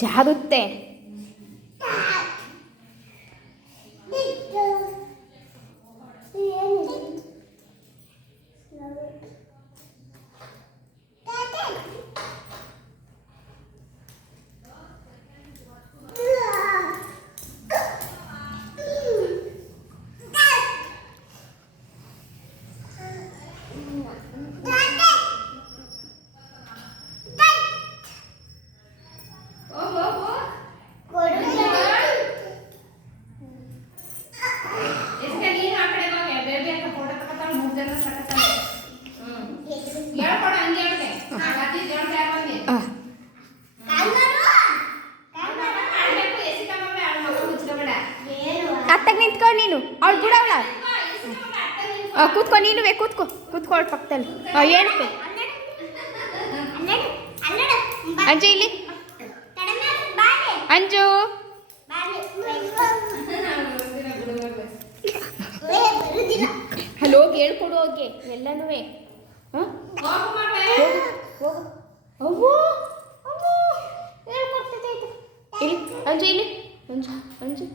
ಜಾರುತ್ತೆ. ಅತ್ತಾಗ ನಿಂತ್ಕೊಂಡು ನೀನು ಅವಳು ಬಿಡವಳ. ಕೂತ್ಕೊ, ನೀನು ಕೂತ್ಕೊ ಅವಳ ಪಕ್ಕದಲ್ಲಿ. ಏನಕ್ಕೆ ಅಂಜು ಇಲ್ಲಿ, ಅಂಜು ಅಲ್ಲಿ ಹೋಗಿ ಹೇಳ್ಕೊಡು, ಹೋಗಿ ಎಲ್ಲನೂ. ಹೇಳ್ಕೊಡ್ತೈತೆ ಇಲ್ಲಿ ಅಂಜು, ಇಲ್ಲಿ ಅಂಜು ಅಂಜು